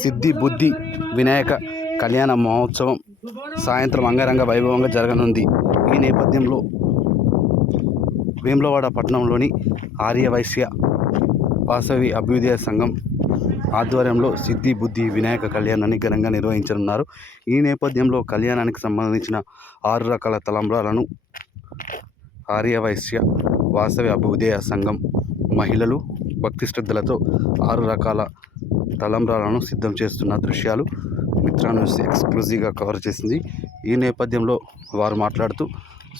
సిద్ధి బుద్ధి వినాయక కళ్యాణ మహోత్సవం సాయంత్రం అంగరంగ వైభవంగా జరగనుంది. ఈ నేపథ్యంలో వేములవాడ పట్టణంలోని ఆర్యవైశ్య వాసవి అభ్యుదయ సంఘం ఆధ్వర్యంలో సిద్ధి బుద్ధి వినాయక కళ్యాణాన్ని ఘనంగా నిర్వహించనున్నారు. ఈ నేపథ్యంలో కళ్యాణానికి సంబంధించిన 6 రకాల తలంబ్రాలను ఆర్యవైశ్య వాసవి అభ్యుదయ సంఘం మహిళలు భక్తి శ్రద్ధలతో 6 రకాల తలంబ్రాలను సిద్ధం చేస్తున్న దృశ్యాలు మిత్రా న్యూస్ ఎక్స్క్లూజివ్గా కవర్ చేసింది. ఈ నేపథ్యంలో వారు మాట్లాడుతూ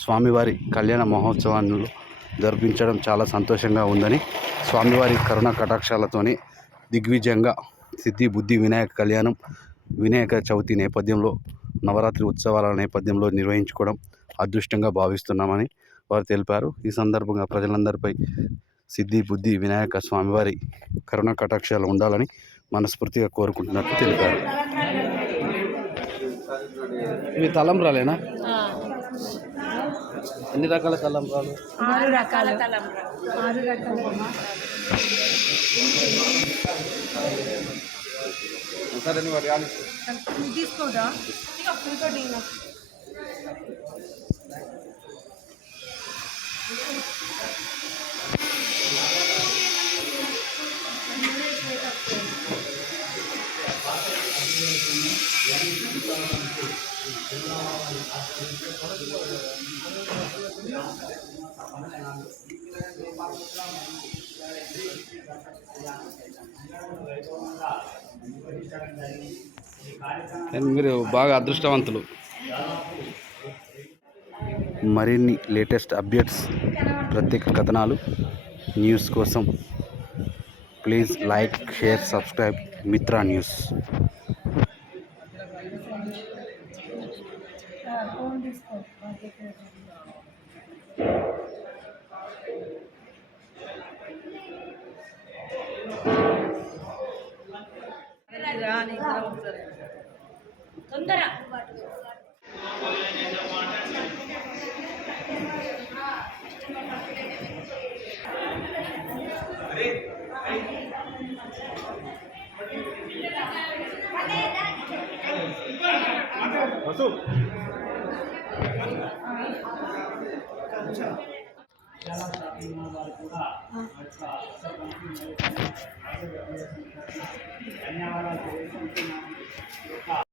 స్వామివారి కళ్యాణ మహోత్సవాన్ని జరిపించడం చాలా సంతోషంగా ఉందని, స్వామివారి కరుణ కటాక్షాలతోనే దిగ్విజయంగా సిద్ధి బుద్ధి వినాయక కళ్యాణం వినాయక చవితి నేపథ్యంలో నవరాత్రి ఉత్సవాల నేపథ్యంలో నిర్వహించుకోవడం అదృష్టంగా భావిస్తున్నామని వారు తెలిపారు. ఈ సందర్భంగా ప్రజలందరిపై సిద్ధి బుద్ధి వినాయక స్వామివారి కరుణ కటాక్షాలు ఉండాలని మనస్ఫూర్తిగా కోరుకుంటున్నట్టు తెలిపారు. మీ తలంబ్రాలేనా? ఎన్ని రకాల తలంబ్రాలు? 6 రకాల తలంబ్రాలు. 6 రకాల. సరే నువ్వు అడగాలి. తీసుకోడా? మీరు బాగా అదృష్టవంతులు. మరిన్ని లేటెస్ట్ అప్డేట్స్, ప్రత్యేక కథనాలు, న్యూస్ కోసం please like, share, subscribe Mitra news. తొందర ధన్యవాదాలు.